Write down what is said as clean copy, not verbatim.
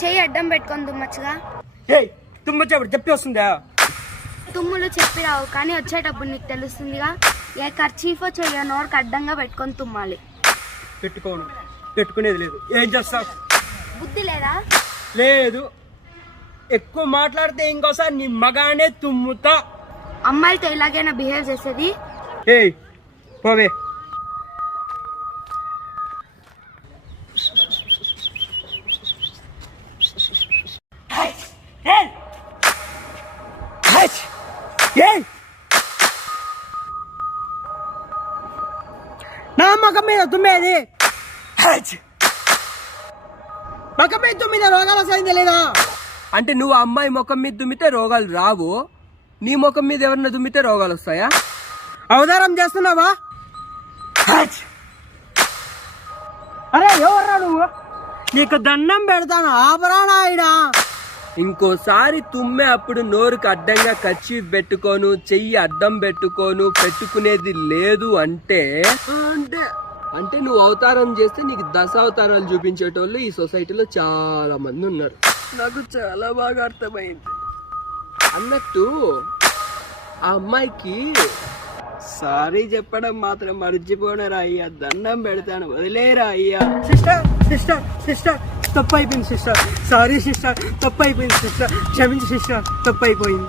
చెయ్యి అడ్డం పెట్టుకొని తుమ్మచ్చుగా. తుమ్మొచ్చేప్పుడు చెప్పి వస్తుందా? తుమ్ములు చెప్పి రావు కానీ వచ్చేటప్పుడు నీకు తెలుస్తుందిగా. ఏ ఖర్చీఫో చెయ్యో నోరుకు అడ్డంగా పెట్టుకొని తుమ్మాలి. పెట్టుకునేది లేదు. ఏం చేస్తావు? బుద్ధి లేదా? లేదు. ఎక్కువ మాట్లాడితే ఇంకోసారి నీ మగానే తుమ్ముతా. అమ్మాయితో ఇలాగైనా బిహేవ్ చేసేది? పోవే. నా మగం మీద తుమ్మేది. మగం మీద తుమ్మితే రోగాలు వస్తాయి లేదా? అంటే నువ్వు అమ్మాయి ముఖం మీద దుమ్మితే రోగాలు రావు, నీ ముఖం మీద ఎవరన్నా దుమ్మితే రోగాలు వస్తాయా? అవతారం చేస్తున్నావా? అరే ఎవర్రా నువ్వు? నీకు దండం పెడతాను ఆపరా నాయుడా. ఇంకోసారి తుమ్మే అప్పుడు నోరుకు అడ్డంగా కచ్చి పెట్టుకోను, చెయ్యి అడ్డం పెట్టుకునేది లేదు అంటే అంటే నువ్వు అవతారం చేస్తే నీకు 10 అవతారాలు చూపించేటోళ్ళు ఈ సొసైటీలో చాలా మంది ఉన్నారు. నాకు చాలా బాగా అర్థమైంది. అన్నట్టు ఆ అమ్మాయికి సారీ చెప్పడం మాత్రం మర్చిపోనరా అయ్యా, దండం పెడతాను, వదిలేరా అయ్యా. సిస్టర్ తప్పు అయిపోయింది సిస్టర్, సారీ సిస్టర్, తప్పు అయిపోయింది సిస్టర్, క్షమించి సిస్టర్, తప్పు అయిపోయింది.